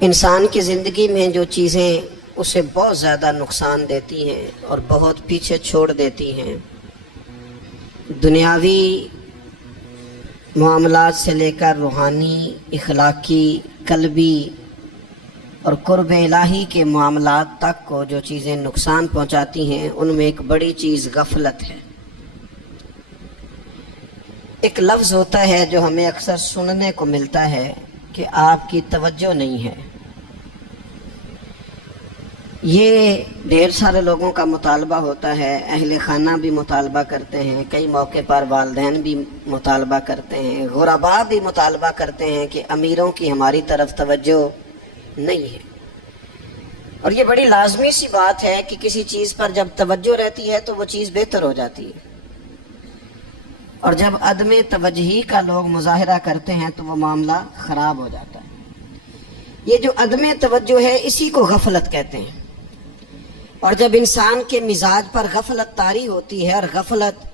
انسان کی زندگی میں جو چیزیں اسے بہت زیادہ نقصان دیتی ہیں اور بہت پیچھے چھوڑ دیتی ہیں، دنیاوی معاملات سے لے کر روحانی، اخلاقی، قلبی اور قرب الہی کے معاملات تک کو جو چیزیں نقصان پہنچاتی ہیں، ان میں ایک بڑی چیز غفلت ہے۔ ایک لفظ ہوتا ہے جو ہمیں اکثر سننے کو ملتا ہے کہ آپ کی توجہ نہیں ہے۔ یہ ڈھیر سارے لوگوں کا مطالبہ ہوتا ہے، اہل خانہ بھی مطالبہ کرتے ہیں، کئی موقع پر والدین بھی مطالبہ کرتے ہیں، غرباء بھی مطالبہ کرتے ہیں کہ امیروں کی ہماری طرف توجہ نہیں ہے۔ اور یہ بڑی لازمی سی بات ہے کہ کسی چیز پر جب توجہ رہتی ہے تو وہ چیز بہتر ہو جاتی ہے، اور جب عدم توجہی کا لوگ مظاہرہ کرتے ہیں تو وہ معاملہ خراب ہو جاتا ہے۔ یہ جو عدم توجہ ہے اسی کو غفلت کہتے ہیں، اور جب انسان کے مزاج پر غفلت طاری ہوتی ہے اور غفلت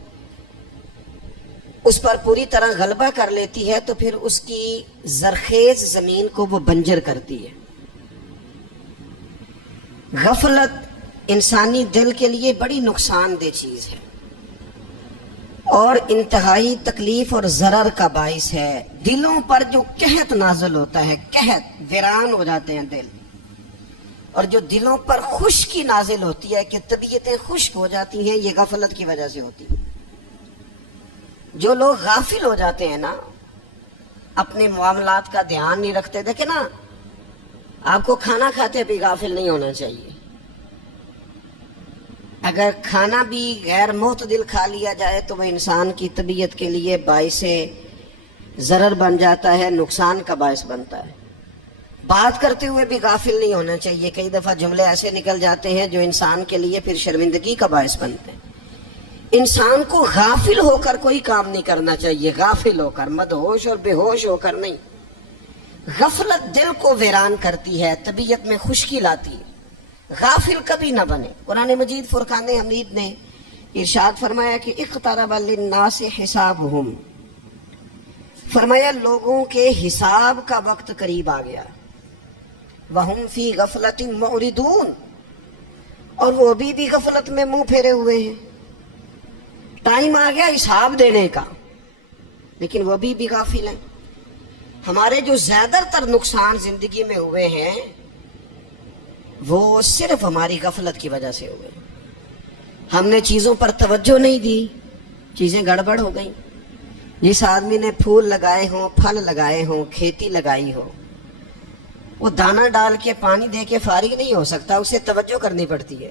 اس پر پوری طرح غلبہ کر لیتی ہے تو پھر اس کی زرخیز زمین کو وہ بنجر کرتی ہے۔ غفلت انسانی دل کے لیے بڑی نقصان دہ چیز ہے اور انتہائی تکلیف اور ضرر کا باعث ہے۔ دلوں پر جو قحط نازل ہوتا ہے، قحط، ویران ہو جاتے ہیں دل، اور جو دلوں پر خشکی نازل ہوتی ہے کہ طبیعتیں خشک ہو جاتی ہیں، یہ غفلت کی وجہ سے ہوتی ہے۔ جو لوگ غافل ہو جاتے ہیں نا، اپنے معاملات کا دھیان نہیں رکھتے، دیکھیں نا، آپ کو کھانا کھاتے بھی غافل نہیں ہونا چاہیے۔ اگر کھانا بھی غیر معتدل کھا لیا جائے تو وہ انسان کی طبیعت کے لیے باعث ضرر بن جاتا ہے، نقصان کا باعث بنتا ہے۔ بات کرتے ہوئے بھی غافل نہیں ہونا چاہیے، کئی دفعہ جملے ایسے نکل جاتے ہیں جو انسان کے لیے پھر شرمندگی کا باعث بنتے ہیں۔ انسان کو غافل ہو کر کوئی کام نہیں کرنا چاہیے، غافل ہو کر، مدہوش اور بے ہوش ہو کر نہیں۔ غفلت دل کو ویران کرتی ہے، طبیعت میں خشکی لاتی ہے۔ غافل کبھی نہ بنے۔ قرآن مجید فرقان حمید نے ارشاد فرمایا کہ اقترب للناس حسابہم، فرمایا لوگوں کے حساب کا وقت قریب آ گیا۔ وہم فی غفلت معرضون، اور وہ ابھی بھی غفلت میں منہ پھیرے ہوئے ہیں۔ ٹائم آ گیا حساب دینے کا، لیکن وہ بھی غافل ہیں۔ ہمارے جو زیادہ تر نقصان زندگی میں ہوئے ہیں وہ صرف ہماری غفلت کی وجہ سے ہوئے۔ ہم نے چیزوں پر توجہ نہیں دی، چیزیں گڑبڑ ہو گئیں۔ جس آدمی نے پھول لگائے ہوں، پھل لگائے ہوں، کھیتی لگائی ہو، وہ دانہ ڈال کے پانی دے کے فارغ نہیں ہو سکتا، اسے توجہ کرنی پڑتی ہے۔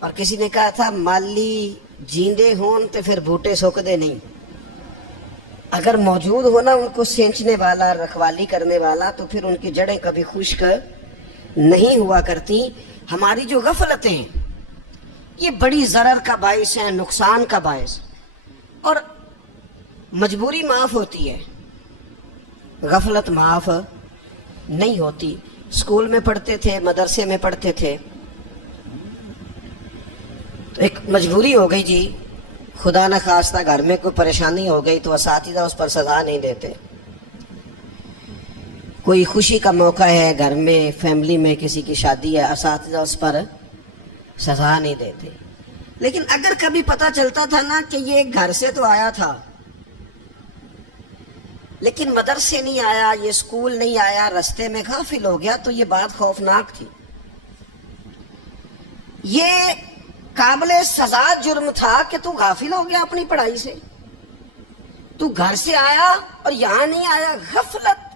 اور کسی نے کہا تھا مالی جیندے ہون تو پھر بوٹے سوکدے نہیں۔ اگر موجود ہونا ان کو سینچنے والا، رکھوالی کرنے والا، تو پھر ان کی جڑیں کبھی خشک نہیں ہوا کرتی۔ ہماری جو غفلتیں یہ بڑی ضرر کا باعث ہیں، نقصان کا باعث، اور مجبوری معاف ہوتی ہے، غفلت معاف نہیں ہوتی۔ اسکول میں پڑھتے تھے، مدرسے میں پڑھتے تھے، تو ایک مجبوری ہو گئی جی، خدا نہ خواستہ گھر میں کوئی پریشانی ہو گئی تو اساتذہ اس پر سزا نہیں دیتے۔ کوئی خوشی کا موقع ہے گھر میں، فیملی میں کسی کی شادی ہے، اساتذہ اس پر سزا نہیں دیتے۔ لیکن اگر کبھی پتہ چلتا تھا نا کہ یہ گھر سے تو آیا تھا لیکن مدرسے نہیں آیا، یہ اسکول نہیں آیا، رستے میں غافل ہو گیا، تو یہ بات خوفناک تھی۔ یہ قابل سزا جرم تھا کہ تو غافل ہو گیا اپنی پڑھائی سے، تو گھر سے آیا اور یہاں نہیں آیا۔ غفلت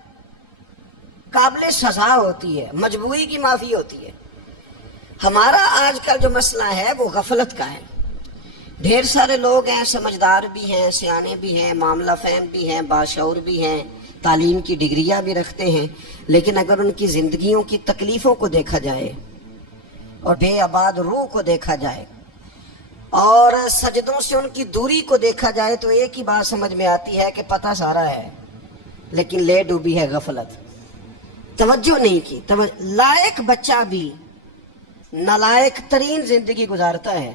قابل سزا ہوتی ہے، مجبوری کی معافی ہوتی ہے۔ ہمارا آج کا جو مسئلہ ہے وہ غفلت کا ہے۔ ڈھیر سارے لوگ ہیں، سمجھدار بھی ہیں، سیانے بھی ہیں، معاملہ فہم بھی ہیں، باشعور بھی ہیں، تعلیم کی ڈگریاں بھی رکھتے ہیں، لیکن اگر ان کی زندگیوں کی تکلیفوں کو دیکھا جائے اور بے آباد روح کو دیکھا جائے اور سجدوں سے ان کی دوری کو دیکھا جائے تو ایک ہی بات سمجھ میں آتی ہے کہ پتہ سارا ہے لیکن لے ڈوبی ہے غفلت، توجہ نہیں کی۔ لائق بچہ بھی نالائق ترین زندگی گزارتا ہے،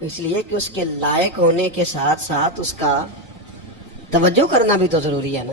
اس لیے کہ اس کے لائق ہونے کے ساتھ ساتھ اس کا توجہ کرنا بھی تو ضروری ہے نا۔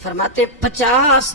50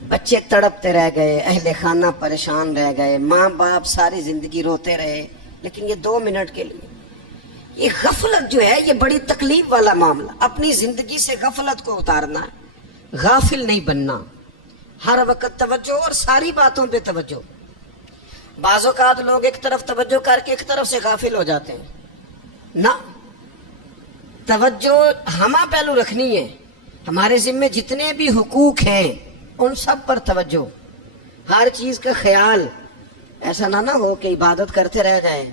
بچے تڑپتے رہ گئے، اہل خانہ پریشان رہ گئے، ماں باپ ساری زندگی روتے رہے، لیکن یہ 2 منٹ کے لیے یہ غفلت جو ہے یہ بڑی تکلیف والا معاملہ. اپنی زندگی سے غفلت کو اتارنا ہے، غافل نہیں بننا، ہر وقت توجہ اور ساری باتوں پہ توجہ. بعض اوقات لوگ ایک طرف توجہ کر کے ایک طرف سے غافل ہو جاتے ہیں. نہ، توجہ ہمہ پہلو رکھنی ہے. ہمارے ذمے جتنے بھی حقوق ہیں ان سب پر توجہ، ہر چیز کا خیال. ایسا نہ ہو کہ عبادت کرتے رہ جائیں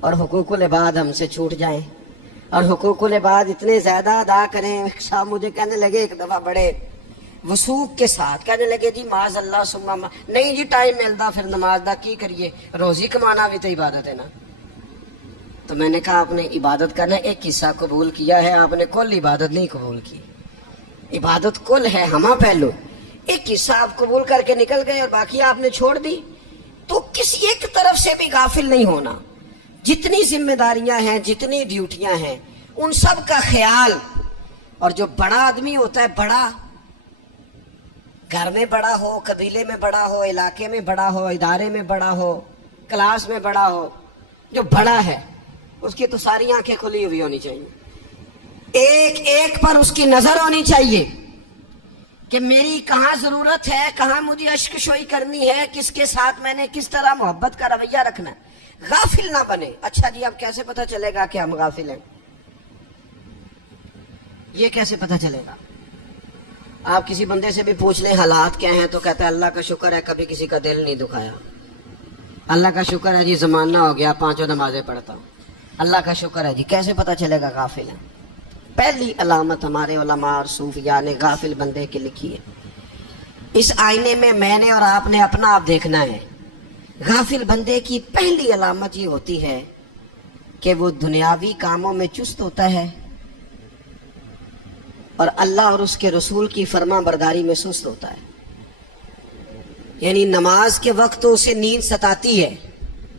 اور حقوق العباد ہم سے چھوٹ جائیں، اور حقوق العباد اتنے زیادہ ادا کریں. صاحب مجھے کہنے لگے ایک دفعہ بڑے وثوق کے ساتھ کہنے لگے جی معاذ اللہ سما نہیں جی ٹائم ملتا پھر نماز دا کی کریے، روزی کمانا بھی تو عبادت ہے نا. تو میں نے کہا آپ نے عبادت کرنا ایک حصہ قبول کیا ہے، آپ نے کل عبادت نہیں قبول کی. عبادت کل ہے، ہمہ پہلو. ایک حصہ آپ قبول کر کے نکل گئے اور باقی آپ نے چھوڑ دی. تو کسی ایک طرف سے بھی غافل نہیں ہونا. جتنی ذمہ داریاں ہیں، جتنی ڈیوٹیاں ہیں، ان سب کا خیال. اور جو بڑا آدمی ہوتا ہے، بڑا گھر میں بڑا ہو، قبیلے میں بڑا ہو، علاقے میں بڑا ہو، ادارے میں بڑا ہو، کلاس میں بڑا ہو، جو بڑا ہے اس کی تو ساری آنکھیں کھلی ہوئی ہونی چاہیے. ایک ایک پر اس کی نظر ہونی چاہیے کہ میری کہاں ضرورت ہے، کہاں مجھے اشک شوئی کرنی ہے، کس کے ساتھ میں نے کس طرح محبت کا رویہ رکھنا ہے. غافل نہ بنے. اچھا جی اب کیسے پتہ چلے گا کہ ہم غافل ہیں؟ یہ کیسے پتہ چلے گا؟ آپ کسی بندے سے بھی پوچھ لیں حالات کیا ہیں تو کہتا ہے اللہ کا شکر ہے کبھی کسی کا دل نہیں دکھایا، اللہ کا شکر ہے جی زمانہ ہو گیا 5 نمازیں پڑھتا ہوں، اللہ کا شکر ہے جی. کیسے پتہ چلے گا غافل ہے؟ پہلی علامت ہمارے علماء اور صوفیاء نے غافل بندے کی لکھی ہے. اس آئینے میں نے اور آپ نے اپنا آپ دیکھنا ہے. غافل بندے کی پہلی علامت یہ ہوتی ہے کہ وہ دنیاوی کاموں میں چست ہوتا ہے اور اللہ اور اس کے رسول کی فرما برداری میں سست ہوتا ہے. یعنی نماز کے وقت تو اسے نیند ستاتی ہے،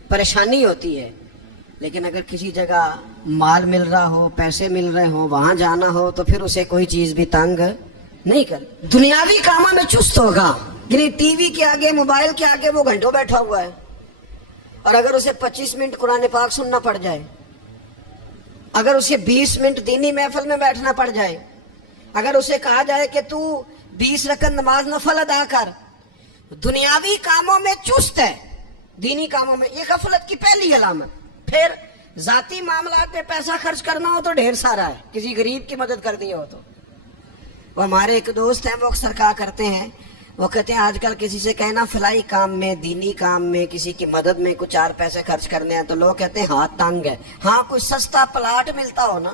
پریشانی ہوتی ہے، لیکن اگر کسی جگہ مال مل رہا ہو، پیسے مل رہے ہوں، وہاں جانا ہو تو پھر اسے کوئی چیز بھی تنگ نہیں کر. دنیاوی کاموں میں چست ہوگا، یعنی ٹی وی کے آگے، موبائل کے آگے وہ گھنٹوں بیٹھا ہوا ہے. اور اگر اسے 25 منٹ قرآن پاک سننا پڑ جائے، اگر اسے 20 منٹ دینی محفل میں بیٹھنا پڑ جائے، اگر اسے کہا جائے کہ تو 20 رکعت نماز نفل ادا کر، دنیاوی کاموں میں چست ہے، دینی کاموں میں، یہ غفلت کی پہلی علامت. پھر ذاتی معاملات میں پیسہ خرچ کرنا ہو تو ڈھیر سارا ہے، کسی غریب کی مدد کرنی ہو تو. وہ ہمارے ایک دوست ہیں، وہ اکثر کہا کرتے ہیں، وہ کہتے ہیں آج کل کسی سے کہنا فلائی کام میں، دینی کام میں، کسی کی مدد میں کچھ 4 پیسے خرچ کرنے ہیں تو لوگ کہتے ہیں ہاتھ تنگ ہے. ہاں کوئی سستا پلاٹ ملتا ہو نا،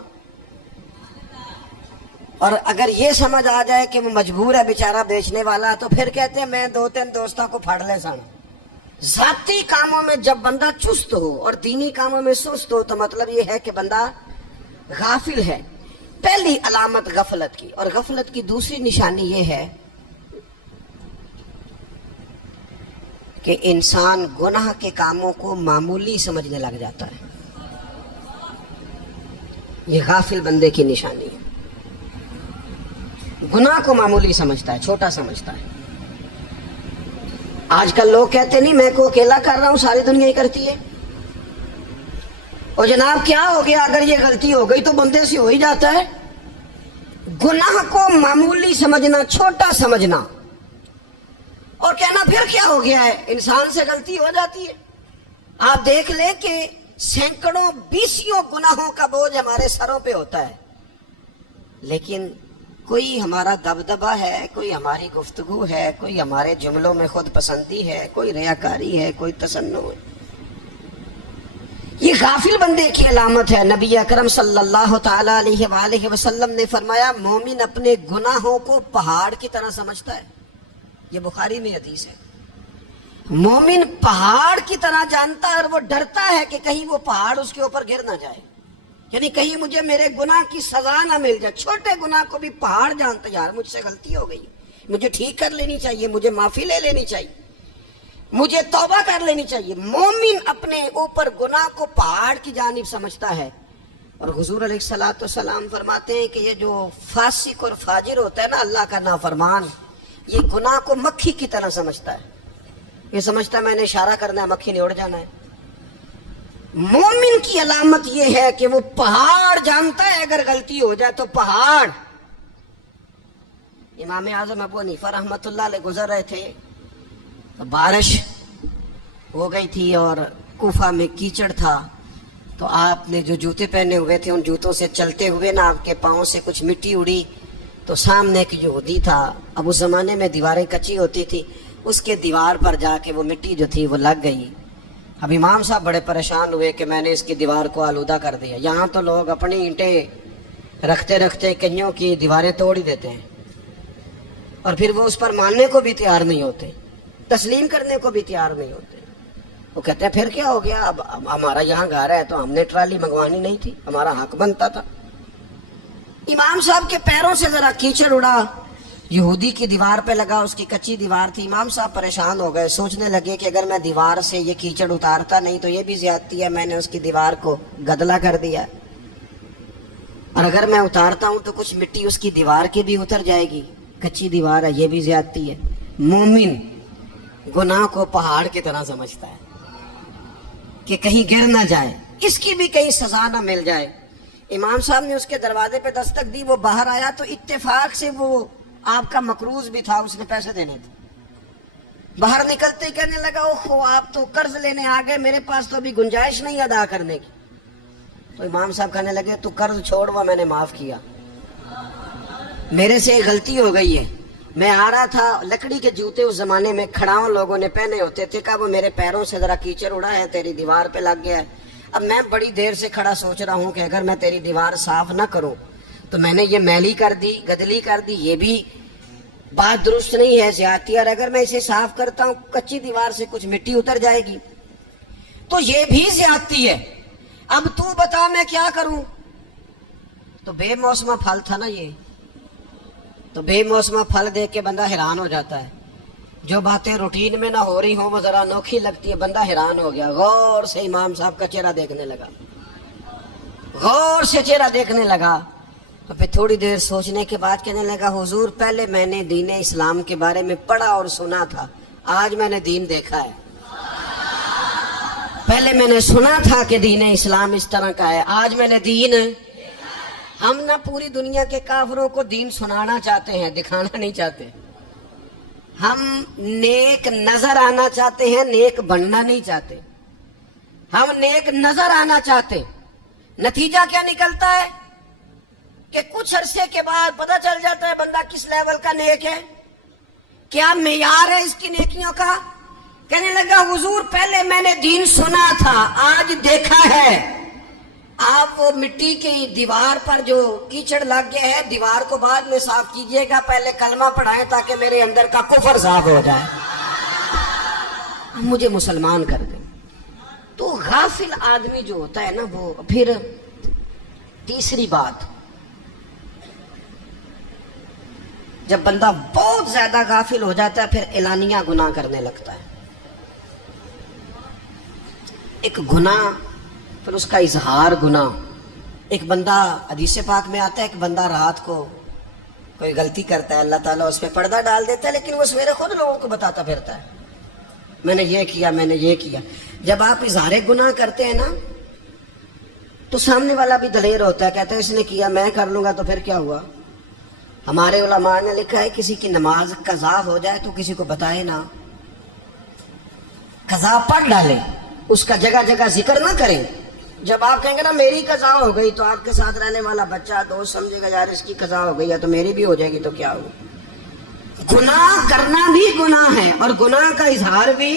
اور اگر یہ سمجھ آ جائے کہ وہ مجبور ہے بیچارہ بیچنے والا، تو پھر کہتے ہیں میں 2-3 دوستوں کو پھاڑ لے سن. ذاتی کاموں میں جب بندہ چست ہو اور دینی کاموں میں سست ہو تو مطلب یہ ہے کہ بندہ غافل ہے. پہلی علامت غفلت کی. اور غفلت کی دوسری نشانی یہ ہے کہ انسان گناہ کے کاموں کو معمولی سمجھنے لگ جاتا ہے. یہ غافل بندے کی نشانی ہے. گناہ کو معمولی سمجھتا ہے، چھوٹا سمجھتا ہے. آج کل لوگ کہتے نہیں میں کو اکیلا کر رہا ہوں، ساری دنیا ہی کرتی ہے. اور جناب کیا ہو گیا، اگر یہ غلطی ہو گئی تو بندے سے ہو ہی جاتا ہے. گناہ کو معمولی سمجھنا، چھوٹا سمجھنا اور کہنا پھر کیا ہو گیا ہے، انسان سے غلطی ہو جاتی ہے. آپ دیکھ لیں کہ سینکڑوں بیسیوں گناہوں کا بوجھ ہمارے سروں پہ ہوتا ہے، لیکن کوئی ہمارا دبدبہ ہے، کوئی ہماری گفتگو ہے، کوئی ہمارے جملوں میں خود پسندی ہے، کوئی ریاکاری ہے، کوئی تصنع ہے. یہ غافل بندے کی علامت ہے. نبی اکرم صلی اللہ تعالی علیہ وآلہ وسلم نے فرمایا مومن اپنے گناہوں کو پہاڑ کی طرح سمجھتا ہے. یہ بخاری میں حدیث ہے. مومن پہاڑ کی طرح جانتا ہے اور وہ ڈرتا ہے کہ کہیں وہ پہاڑ اس کے اوپر گر نہ جائے، یعنی کہیں مجھے میرے گناہ کی سزا نہ مل جائے. چھوٹے گناہ کو بھی پہاڑ جانتا ہے، یار مجھ سے غلطی ہو گئی، مجھے ٹھیک کر لینی چاہیے، مجھے معافی لے لینی چاہیے، مجھے توبہ کر لینی چاہیے. مومن اپنے اوپر گناہ کو پہاڑ کی جانب سمجھتا ہے. اور حضور علیہ الصلوۃ والسلام فرماتے ہیں کہ یہ جو فاسق اور فاجر ہوتا ہے نا، اللہ کا نافرمان، یہ گناہ کو مکھی کی طرح سمجھتا ہے. یہ سمجھتا ہے میں نے اشارہ کرنا ہے, مکھی نے اڑ جانا ہے. مومن کی علامت یہ ہے کہ وہ پہاڑ جانتا ہے اگر غلطی ہو جائے تو پہاڑ. امام اعظم ابو حنیفہ رحمۃ اللہ علیہ گزر رہے تھے, بارش ہو گئی تھی اور کوفہ میں کیچڑ تھا, تو آپ نے جو جوتے پہنے ہوئے تھے ان جوتوں سے چلتے ہوئے نا آپ کے پاؤں سے کچھ مٹی اڑی, تو سامنے ایک یہودی تھا. اب اس زمانے میں دیواریں کچی ہوتی تھی, اس کے دیوار پر جا کے وہ مٹی جو تھی وہ لگ گئی. اب امام صاحب بڑے پریشان ہوئے کہ میں نے اس کی دیوار کو آلودہ کر دیا. یہاں تو لوگ اپنی اینٹیں رکھتے رکھتے کئیوں کی دیواریں توڑ ہی دیتے ہیں, اور پھر وہ اس پر ماننے کو بھی تیار نہیں ہوتے, تسلیم کرنے کو بھی تیار نہیں ہوتے. وہ کہتے ہیں پھر کیا ہو گیا, اب ہمارا یہاں گھر ہے تو ہم نے ٹرالی منگوانی نہیں تھی, ہمارا حق بنتا تھا. امام صاحب کے پیروں سے ذرا کیچڑ اڑا, یہودی کی دیوار پہ لگا, اس کی کچی دیوار تھی. امام صاحب پریشان ہو گئے, سوچنے لگے کہ اگر میں دیوار سے یہ کیچڑ اتارتا نہیں تو یہ بھی زیادتی ہے, میں نے اس کی دیوار کو گدلا کر دیا, اور اگر میں اتارتا ہوں تو کچھ مٹی اس کی دیوار کی بھی اتر جائے گی, کچی دیوار ہے, یہ بھی زیادتی ہے. مومن گناہ کو پہاڑ کی طرح سمجھتا ہے کہ کہیں گر نہ جائے, اس کی بھی کہیں سزا نہ مل جائے. امام صاحب نے اس کے دروازے پہ دستک دی, وہ باہر آیا تو اتفاق سے وہ آپ کا مقروض بھی تھا, اس نے پیسے دینے تھے. باہر نکلتے ہی کہنے لگا اوہو آپ تو قرض لینے آ گئے, میرے پاس تو ابھی گنجائش نہیں ادا کرنے کی. تو امام صاحب کہنے لگے تو قرض چھوڑ, وہ میں نے معاف کیا, میرے سے ایک غلطی ہو گئی ہے. میں آ رہا تھا, لکڑی کے جوتے اس زمانے میں کھڑاؤں لوگوں نے پہنے ہوتے تھے, کہا وہ میرے پیروں سے ذرا کیچڑ اڑا ہے, تیری دیوار پہ لگ گیا ہے. اب میں بڑی دیر سے کھڑا سوچ رہا ہوں کہ اگر میں تیری دیوار صاف نہ کروں تو میں نے یہ میلی کر دی, گدلی کر دی, یہ بھی بات درست نہیں ہے, زیادتی. اور اگر میں اسے صاف کرتا ہوں کچی دیوار سے کچھ مٹی اتر جائے گی تو یہ بھی زیادتی ہے. اب تو بتا میں کیا کروں. تو بے موسمہ پھل تھا نا یہ, تو بے موسمہ پھل دیکھ کے بندہ حیران ہو جاتا ہے. جو باتیں روٹین میں نہ ہو رہی ہوں وہ ذرا انوکھی لگتی ہے, بندہ حیران ہو گیا. غور سے امام صاحب کا چہرہ دیکھنے لگا, غور سے چہرہ دیکھنے لگا. اور پھر تھوڑی دیر سوچنے کے بعد کہنے لگا حضور پہلے میں نے دین اسلام کے بارے میں پڑھا اور سنا تھا, آج میں نے دین دیکھا ہے. پہلے میں نے سنا تھا کہ دین اسلام اس طرح کا ہے, آج میں نے دین. ہم نہ پوری دنیا کے کافروں کو دین سنانا چاہتے ہیں, دکھانا نہیں چاہتے. ہم نیک نظر آنا چاہتے ہیں, نیک بننا نہیں چاہتے. ہم نیک نظر آنا چاہتے. نتیجہ کیا نکلتا ہے کہ کچھ عرصے کے بعد پتہ چل جاتا ہے بندہ کس لیول کا نیک ہے, کیا معیار ہے اس کی نیکیوں کا. کہنے لگا حضور پہلے میں نے دین سنا تھا, آج دیکھا ہے. آپ وہ مٹی کی دیوار پر جو کیچڑ لگ گیا ہے, دیوار کو بعد میں صاف کیجئے گا, پہلے کلمہ پڑھائیں تاکہ میرے اندر کا کفر صاف ہو جائے, مجھے مسلمان کر دیں. تو غافل آدمی جو ہوتا ہے نا وہ پھر تیسری بات, جب بندہ بہت زیادہ غافل ہو جاتا ہے پھر اعلانیہ گناہ کرنے لگتا ہے. ایک گناہ پھر اس کا اظہار گناہ. ایک بندہ حدیث پاک میں آتا ہے, ایک بندہ رات کو کوئی غلطی کرتا ہے, اللہ تعالیٰ اس پہ پردہ ڈال دیتا ہے, لیکن وہ سویرے خود لوگوں کو بتاتا پھرتا ہے میں نے یہ کیا, میں نے یہ کیا. جب آپ اظہار گناہ کرتے ہیں نا تو سامنے والا بھی دلیر ہوتا ہے, کہتا ہے اس نے کیا میں کر لوں گا تو پھر کیا ہوا. ہمارے علماء نے لکھا ہے کسی کی نماز قضا ہو جائے تو کسی کو بتائے نہ, قضا پڑھ ڈالے, اس کا جگہ جگہ ذکر نہ کریں. جب آپ کہیں گے نا میری قضا ہو گئی تو آپ کے ساتھ رہنے والا بچہ دوست سمجھے گا یار اس کی قضا ہو گئی ہے تو میری بھی ہو جائے گی تو کیا ہوگا. گناہ کرنا بھی گناہ ہے اور گناہ کا اظہار بھی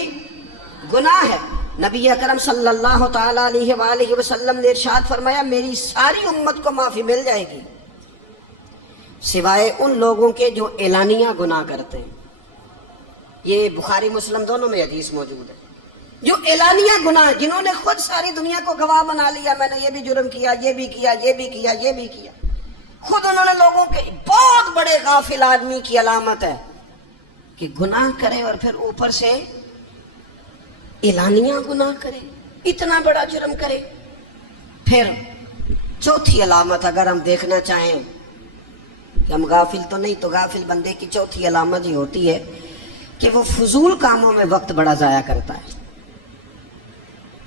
گناہ ہے. نبی اکرم صلی اللہ تعالی علیہ وآلہ وسلم نے ارشاد فرمایا میری ساری امت کو معافی مل جائے گی سوائے ان لوگوں کے جو اعلانیہ گناہ کرتے ہیں. یہ بخاری مسلم دونوں میں حدیث موجود ہے. جو اعلانیہ گناہ, جنہوں نے خود ساری دنیا کو گواہ بنا لیا, میں نے یہ بھی جرم کیا, یہ بھی کیا, یہ بھی کیا, یہ بھی کیا, خود انہوں نے لوگوں کے. بہت بڑے غافل آدمی کی علامت ہے کہ گناہ کرے اور پھر اوپر سے اعلانیہ گناہ کرے, اتنا بڑا جرم کرے. پھر چوتھی علامت اگر ہم دیکھنا چاہیں کہ ہم غافل تو نہیں. تو غافل بندے کی چوتھی علامت یہ ہوتی ہے کہ وہ فضول کاموں میں وقت بڑا ضائع کرتا ہے.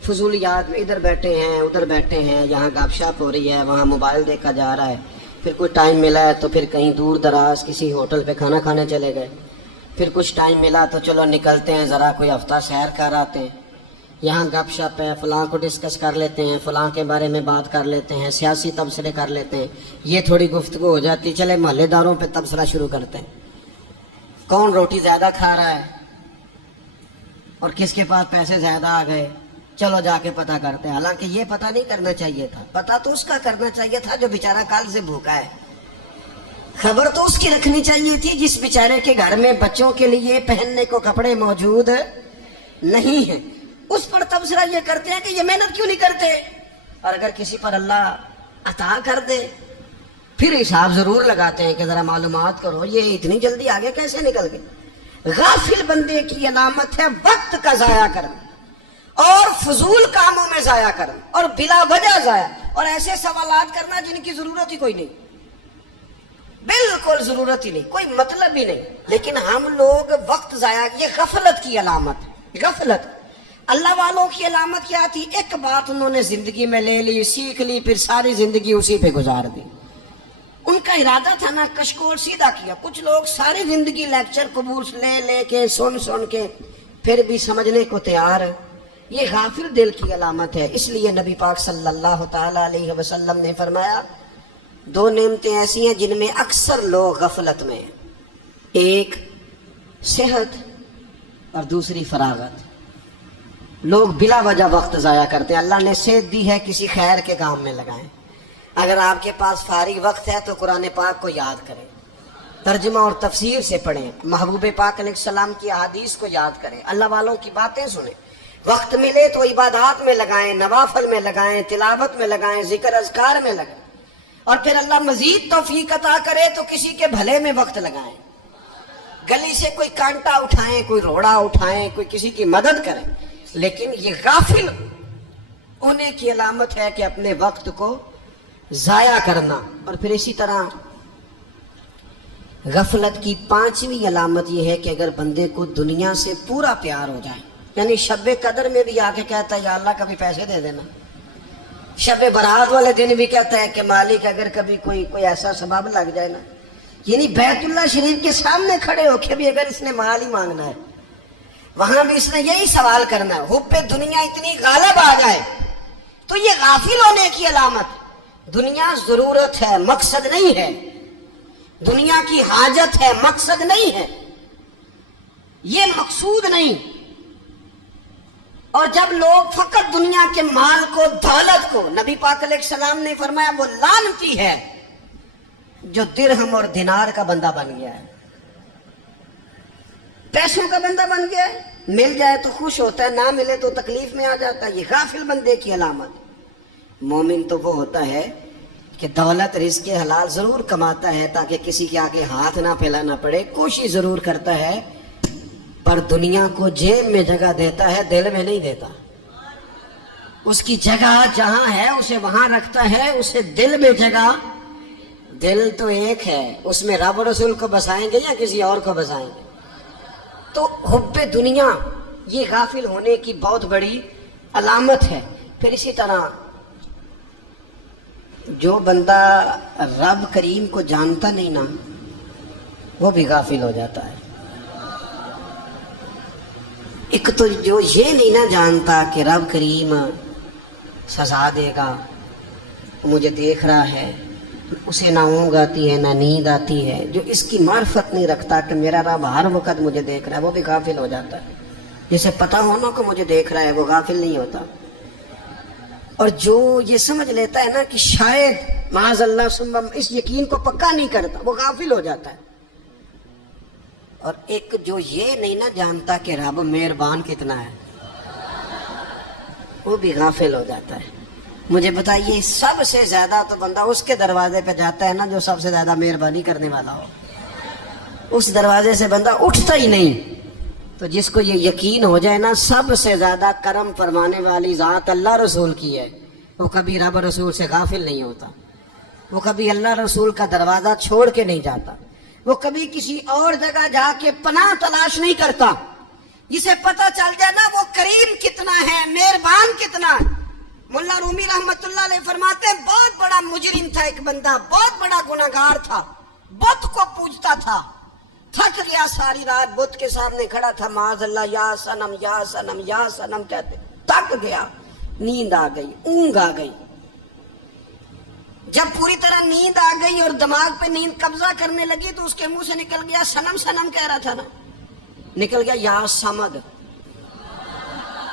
فضولیات میں ادھر بیٹھے ہیں ادھر بیٹھے ہیں, یہاں گپ شپ ہو رہی ہے, وہاں موبائل دیکھا جا رہا ہے, پھر کوئی ٹائم ملا ہے تو پھر کہیں دور دراز کسی ہوٹل پہ کھانا کھانے چلے گئے, پھر کچھ ٹائم ملا تو چلو نکلتے ہیں ذرا کوئی ہفتہ سیر کر آتے ہیں, یہاں گپ شپ ہے, فلاں کو ڈسکس کر لیتے ہیں, فلاں کے بارے میں بات کر لیتے ہیں, سیاسی تبصرے کر لیتے ہیں, یہ تھوڑی گفتگو ہو جاتی, چلے محلے داروں پہ تبصرہ شروع کرتے ہیں, کون روٹی زیادہ کھا رہا ہے اور کس کے پاس پیسے زیادہ آ گئے, چلو جا کے پتہ کرتے ہیں. حالانکہ یہ پتہ نہیں کرنا چاہیے تھا, پتہ تو اس کا کرنا چاہیے تھا جو بیچارہ کل سے بھوکا ہے. خبر تو اس کی رکھنی چاہیے تھی جس بیچارے کے گھر میں بچوں کے لیے پہننے کو کپڑے موجود نہیں ہیں. اس پر تبصرہ یہ کرتے ہیں کہ یہ محنت کیوں نہیں کرتے, اور اگر کسی پر اللہ عطا کر دے پھر حساب ضرور لگاتے ہیں کہ ذرا معلومات کرو یہ اتنی جلدی آگے کیسے نکل گئے. غافل بندے کی علامت ہے وقت کا ضائع کرنا اور فضول کاموں میں ضائع کرنا اور بلا وجہ ضائع, اور ایسے سوالات کرنا جن کی ضرورت ہی کوئی نہیں, بالکل ضرورت ہی نہیں, کوئی مطلب ہی نہیں, لیکن ہم لوگ وقت ضائع. یہ غفلت کی علامت, غفلت. اللہ والوں کی علامت کیا تھی؟ ایک بات انہوں نے زندگی میں لے لی, سیکھ لی, پھر ساری زندگی اسی پہ گزار دی. ان کا ارادہ تھا نا کشکول سیدھا کیا. کچھ لوگ ساری زندگی لیکچر قبول لے کے سن کے پھر بھی سمجھنے کو تیار ہے. یہ غافل دل کی علامت ہے. اس لیے نبی پاک صلی اللہ تعالی علیہ وسلم نے فرمایا دو نعمتیں ایسی ہیں جن میں اکثر لوگ غفلت میں ہیں, ایک صحت اور دوسری فراغت. لوگ بلا وجہ وقت ضائع کرتے ہیں. اللہ نے صحت دی ہے, کسی خیر کے کام میں لگائیں. اگر آپ کے پاس فارغ وقت ہے تو قرآن پاک کو یاد کریں, ترجمہ اور تفسیر سے پڑھیں, محبوب پاک علیہ السلام کی احادیث کو یاد کریں, اللہ والوں کی باتیں سنیں. وقت ملے تو عبادات میں لگائیں, نوافل میں لگائیں, تلاوت میں لگائیں, ذکر اذکار میں لگائیں, اور پھر اللہ مزید توفیق عطا کرے تو کسی کے بھلے میں وقت لگائیں. گلی سے کوئی کانٹا اٹھائیں, کوئی روڑا اٹھائیں, کوئی کسی کی مدد کریں. لیکن یہ غافل ہونے کی علامت ہے کہ اپنے وقت کو ضائع کرنا. اور پھر اسی طرح غفلت کی پانچویں علامت یہ ہے کہ اگر بندے کو دنیا سے پورا پیار ہو جائے, یعنی شب قدر میں بھی آ کے کہتا ہے یا اللہ کبھی پیسے دے دینا, شب برات والے دن بھی کہتا ہے کہ مالک اگر کبھی کوئی ایسا سبب لگ جائے نا, یعنی بیت اللہ شریف کے سامنے کھڑے ہو کے بھی اگر اس نے مال ہی مانگنا ہے وہاں بھی اس نے یہی سوال کرنا ہے, حب پہ دنیا اتنی غالب آ جائے. تو یہ غافل ہونے کی علامت. دنیا ضرورت ہے, مقصد نہیں ہے. دنیا کی حاجت ہے, مقصد نہیں ہے. یہ مقصود نہیں. اور جب لوگ فقط دنیا کے مال کو, دولت کو, نبی پاک علیہ السلام نے فرمایا وہ لعنتی ہے جو درہم اور دینار کا بندہ بن گیا ہے, پیسوں کا بندہ بن گیا ہے. مل جائے تو خوش ہوتا ہے, نہ ملے تو تکلیف میں آ جاتا ہے. یہ غافل بندے کی علامت. مومن تو وہ ہوتا ہے کہ دولت رزق حلال ضرور کماتا ہے تاکہ کسی کے آگے ہاتھ نہ پھیلانا پڑے, کوشش ضرور کرتا ہے, پر دنیا کو جیب میں جگہ دیتا ہے, دل میں نہیں دیتا. اس کی جگہ جہاں ہے اسے وہاں رکھتا ہے, اسے دل میں جگہ. دل تو ایک ہے, اس میں رب رسول کو بسائیں گے یا کسی اور کو بسائیں گے. تو حب دنیا یہ غافل ہونے کی بہت بڑی علامت ہے. پھر اسی طرح جو بندہ رب کریم کو جانتا نہیں نا وہ بھی غافل ہو جاتا ہے. ایک تو جو یہ نہیں نہ جانتا کہ رب کریم سزا دے گا, مجھے دیکھ رہا ہے, اسے نہ اونگ آتی ہے نہ نیند آتی ہے, جو اس کی معرفت نہیں رکھتا کہ میرا رب ہر وقت مجھے دیکھ رہا ہے, وہ بھی غافل ہو جاتا ہے. جسے پتہ ہونا کہ مجھے دیکھ رہا ہے وہ غافل نہیں ہوتا. اور جو یہ سمجھ لیتا ہے نا کہ شاید معاذ اللہ ثم, اس یقین کو پکا نہیں کرتا, وہ غافل ہو جاتا ہے. اور ایک جو یہ نہیں نہ جانتا کہ رب مہربان کتنا ہے وہ بھی غافل ہو جاتا ہے. مجھے بتائیے سب سے زیادہ تو بندہ اس کے دروازے پہ جاتا ہے نا جو سب سے زیادہ مہربانی کرنے والا ہو, اس دروازے سے بندہ اٹھتا ہی نہیں. تو جس کو یہ یقین ہو جائے نا سب سے زیادہ کرم فرمانے والی ذات اللہ رسول کی ہے, وہ کبھی رب رسول سے غافل نہیں ہوتا. وہ کبھی اللہ رسول کا دروازہ چھوڑ کے نہیں جاتا، وہ کبھی کسی اور جگہ جا کے پناہ تلاش نہیں کرتا. جسے پتہ چل جائے نا وہ کریم کتنا ہے، مہربان کتنا ہے. ملا رومی رحمت اللہ علیہ فرماتے ہیں بہت بڑا مجرم تھا ایک بندہ، بہت بڑا گناہگار تھا، بت کو پوجتا تھا، تھک گیا ساری رات بت کے سامنے کھڑا تھا، معاذ اللہ یا صنم یا صنم یا صنم کہتے، تھک گیا، نیند آ گئی، اونگ آ گئی. جب پوری طرح نیند آ گئی اور دماغ پہ نیند قبضہ کرنے لگی تو اس کے منہ سے نکل گیا، صنم صنم کہہ رہا تھا نا، نکل گیا یا صمد،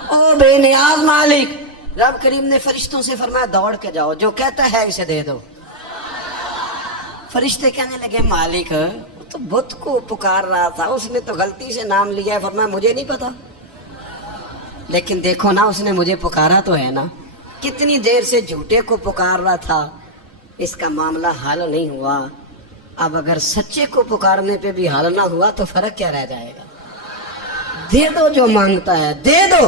او بے نیاز مالک. رب کریم نے فرشتوں سے فرمایا دوڑ کے جاؤ، جو کہتا ہے اسے دے دو. فرشتے کہنے لگے مالک وہ تو بت کو پکار رہا تھا، اس نے تو غلطی سے نام لیا ہے. فرمایا مجھے نہیں پتا، لیکن دیکھو نا اس نے مجھے پکارا تو ہے نا. کتنی دیر سے جھوٹے کو پکار رہا تھا، اس کا معاملہ حل نہیں ہوا. اب اگر سچے کو پکارنے پہ بھی حل نہ ہوا تو فرق کیا رہ جائے گا. دے دو جو مانگتا ہے، دے دو.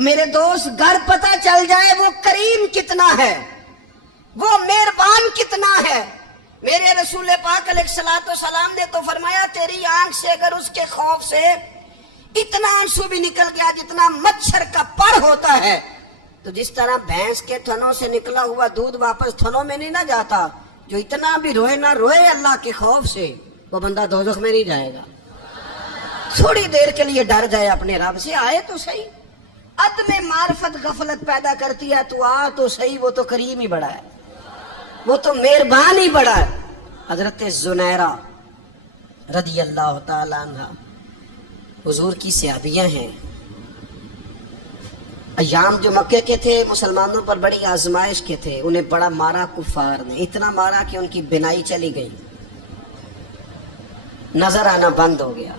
میرے دوست گر پتہ چل جائے وہ کریم کتنا ہے، وہ مہربان کتنا ہے. میرے رسول پاک علیہ الصلوۃ والسلام نے تو فرمایا تیری آنکھ سے اگر اس کے خوف سے اتنا آنسو بھی نکل گیا جتنا مچھر کا پر ہوتا ہے، تو جس طرح بھینس کے تھنوں سے نکلا ہوا دودھ واپس تھنوں میں نہیں نہ جاتا، جو اتنا بھی روئے نہ روئے اللہ کے خوف سے وہ بندہ دوزخ میں نہیں جائے گا. تھوڑی دیر کے لیے ڈر جائے اپنے رب سے، آئے تو صحیح. عدم معرفت غفلت پیدا کرتی ہے، تو آ تو صحیح، وہ تو کریم ہی بڑا ہے، وہ تو مہربان ہی بڑا ہے. حضرت زنیرہ رضی اللہ تعالی عنہ حضور کی صحابیاں ہیں. ایام جو مکے کے تھے مسلمانوں پر بڑی آزمائش کے تھے، انہیں بڑا مارا کفار نے، اتنا مارا کہ ان کی بینائی چلی گئی، نظر آنا بند ہو گیا.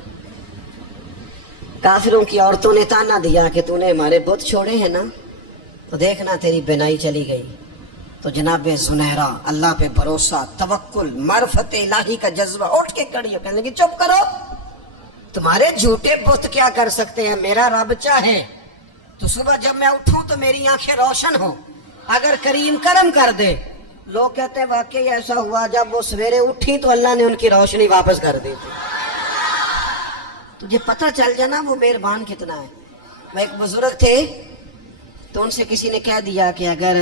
کافروں کی عورتوں نے تانا دیا کہ تو نے ہمارے بت چھوڑے ہیں نا، تو دیکھنا تیری بینائی چلی گئی. تو جناب زنیرہ اللہ پہ بھروسہ، توکل، معرفت الہی کا جذبہ، اٹھ کے کھڑی ہو کہنے لگی چپ کرو، تمہارے جھوٹے بت کیا کر سکتے ہیں، میرا رب چاہے تو صبح جب میں اٹھوں تو میری آنکھیں روشن ہوں، اگر کریم کرم کر دے. لوگ کہتے ہیں واقعی ایسا ہوا، جب وہ سویرے اٹھی تو اللہ نے ان کی روشنی واپس کر دی تھی. تجھے پتہ چل جانا وہ مہربان کتنا ہے. وہ ایک بزرگ تھے تو ان سے کسی نے کہہ دیا کہ اگر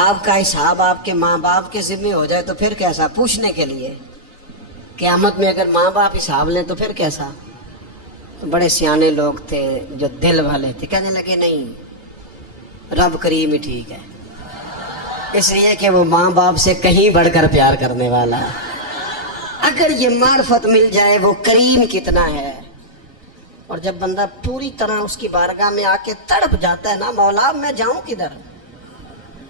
آپ کا حساب آپ کے ماں باپ کے ذمہ ہو جائے تو پھر کیسا، پوچھنے کے لیے قیامت میں اگر ماں باپ حساب لیں تو پھر کیسا. تو بڑے سیانے لوگ تھے جو دل والے تھے، کہنے لگے نہیں، رب کریم ہی ٹھیک ہے، اس لیے کہ وہ ماں باپ سے کہیں بڑھ کر پیار کرنے والا ہے. اگر یہ معرفت مل جائے وہ کریم کتنا ہے. اور جب بندہ پوری طرح اس کی بارگاہ میں آ کے تڑپ جاتا ہے نا، مولا میں جاؤں کدھر،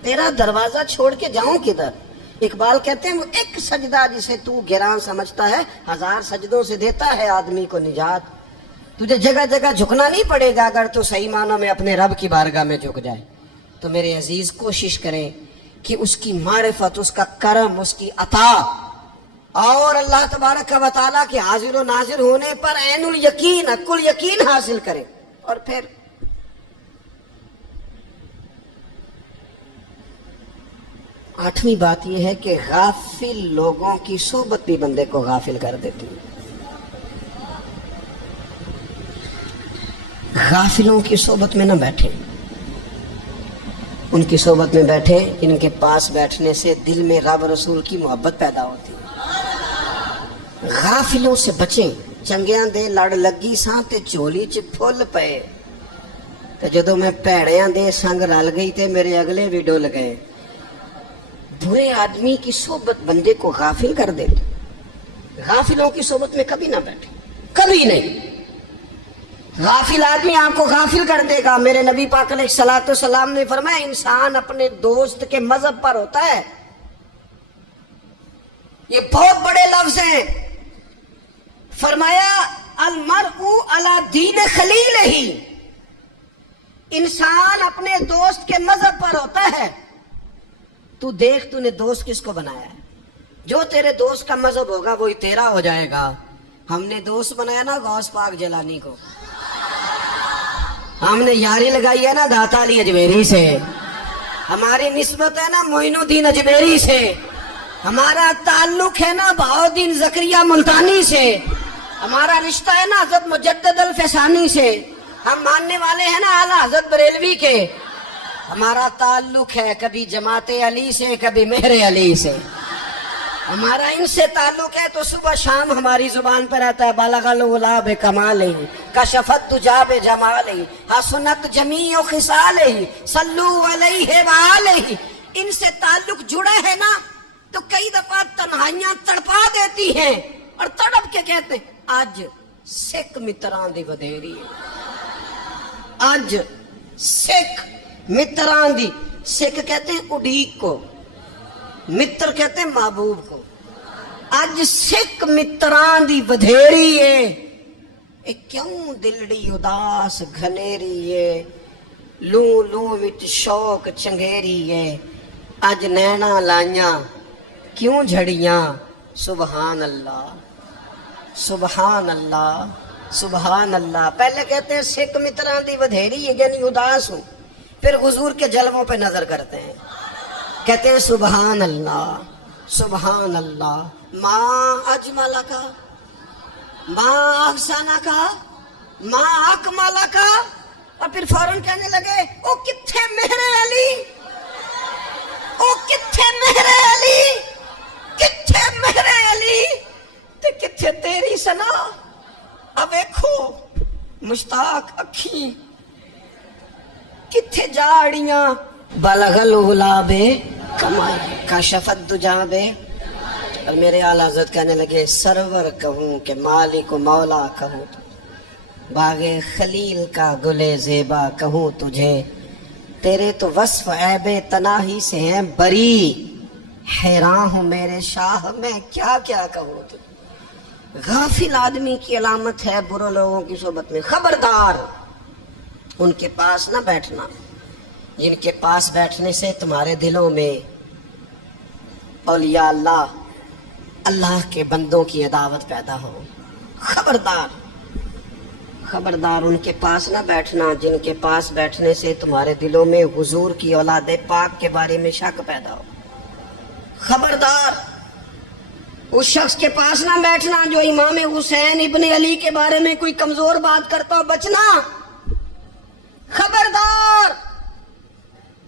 تیرا دروازہ چھوڑ کے جاؤں کدھر. اقبال کہتے ہیں وہ ایک سجدہ جسے تو گراں سمجھتا ہے، 1000 سجدوں سے دیتا ہے آدمی کو نجات. تجھے جگہ جگہ جھکنا نہیں پڑے گا اگر تو صحیح معنوں میں اپنے رب کی بارگاہ میں جھک جائے. تو میرے عزیز کوشش کریں کہ اس کی معرفت، اس کا کرم، اس کی عطا اور اللہ تبارک و تعالیٰ کے حاضر و ناظر ہونے پر عین الیقین، حق الیقین حاصل کریں. اور پھر آٹھویں بات یہ ہے کہ غافل لوگوں کی صحبت بھی بندے کو غافل کر دیتی ہے. غافلوں کی صحبت میں نہ بیٹھیں، ان کی صحبت میں بیٹھیں جن کے پاس بیٹھنے سے دل میں رب رسول کی محبت پیدا ہوتی ہے. غافلوں سے بچیں. چنگیاں دے لڑ لگی ساں تے چولی چ پھل پئے، تے جدوں میں پیڑیاں دے سنگ رل گئی تے میرے اگلے بھی ڈول گئے. برے آدمی کی صحبت بندے کو غافل کر دے. غافلوں کی صحبت میں کبھی نہ بیٹھے، کبھی نہیں. غافل آدمی آپ کو غافل کر دے گا. میرے نبی پاک علیہ الصلوۃ والسلام نے فرمایا انسان اپنے دوست کے مذہب پر ہوتا ہے. یہ بہت بڑے لفظ ہیں. فرمایا المرء علی دین خلیلہ، انسان اپنے دوست کے مذہب پر ہوتا ہے. تو دیکھ تو نے دوست کس کو بنایا ہے. جو تیرے دوست کا مذہب ہوگا وہی تیرا ہو جائے گا. ہم نے دوست بنایا نا غوث پاک جیلانی کو، ہم نے یاری لگائی ہے نا داتا علی اجمیری سے. ہماری نسبت ہے نا معین الدین اجمیری سے، ہمارا تعلق ہے نا بہاؤالدین زکریا ملتانی سے، ہمارا رشتہ ہے نا حضرت مجدد الفسانی سے، ہم ماننے والے ہیں نا اعلیٰ حضرت بریلوی کے، ہمارا تعلق ہے کبھی جماعت علی سے کبھی مہر علی سے، ہمارا ان سے تعلق ہے تو صبح شام ہماری زبان پر آتا ہے بالغ العلا بکمالہ کشفت دجا بجمالہ حسنت جمیع خصالہ صلو علیہ وآلہ۔ ان سے تعلق جڑا ہے نا تو کئی دفعہ تنہائیاں تڑپا دیتی ہیں اور تڑپ کے کہتے ہیں آج سکھ متران دی ودھیری ہے، آج سکھ متران دی، سکھ کہتے ہیں اڈیق کو، متر کہتے ہیں محبوب کو، اج سکھ متران دی ودھیری ہے، اے کیوں دلڑی اداس گھنیری ہے، لوں لوں وچ شوق چنگیری ہے، اج نینا لائیاں کیوں جھڑیاں، سبحان اللہ سبحان اللہ سبحان اللہ۔ پہلے کہتے ہیں سکھ متران دی ودھیری ہے یعنی اداس ہوں، پھر حضور کے جلووں پہ نظر کرتے ہیں، کہتے ہیں سبحان اللہ سبحان اللہ، ماں اجمل کا ماں احسن کا ماں اکمل کا، اور پھر فوراً کہنے لگے او کتھے مہر علی، او کتھے مہر علی، کتھے مہر علی تے کتھے تیری سنا، اب دیکھو مشتاق اکھی کتھے جاڑیاں بلغ العلا بے کمال کشفت دجا بے، اور میرے اعلیٰ حضرت کہنے لگے سرور کہوں کہ مالک و مولا کہوں، باغ خلیل کا گلے زیبا کہوں تجھے، تیرے تو وصف عیب تناہی سے ہیں بری، حیران ہوں میرے شاہ میں کیا کیا کہوں تجھے۔ غافل آدمی کی علامت ہے برے لوگوں کی صحبت میں، خبردار ان کے پاس نہ بیٹھنا جن کے پاس بیٹھنے سے تمہارے دلوں میں اولیاء اللہ اللہ کے بندوں کی عداوت پیدا ہو، خبردار خبردار ان کے پاس نہ بیٹھنا جن کے پاس بیٹھنے سے تمہارے دلوں میں حضور کی اولاد پاک کے بارے میں شک پیدا ہو، خبردار اس شخص کے پاس نہ بیٹھنا جو امام حسین ابن علی کے بارے میں کوئی کمزور بات کرتا ہو، بچنا، خبردار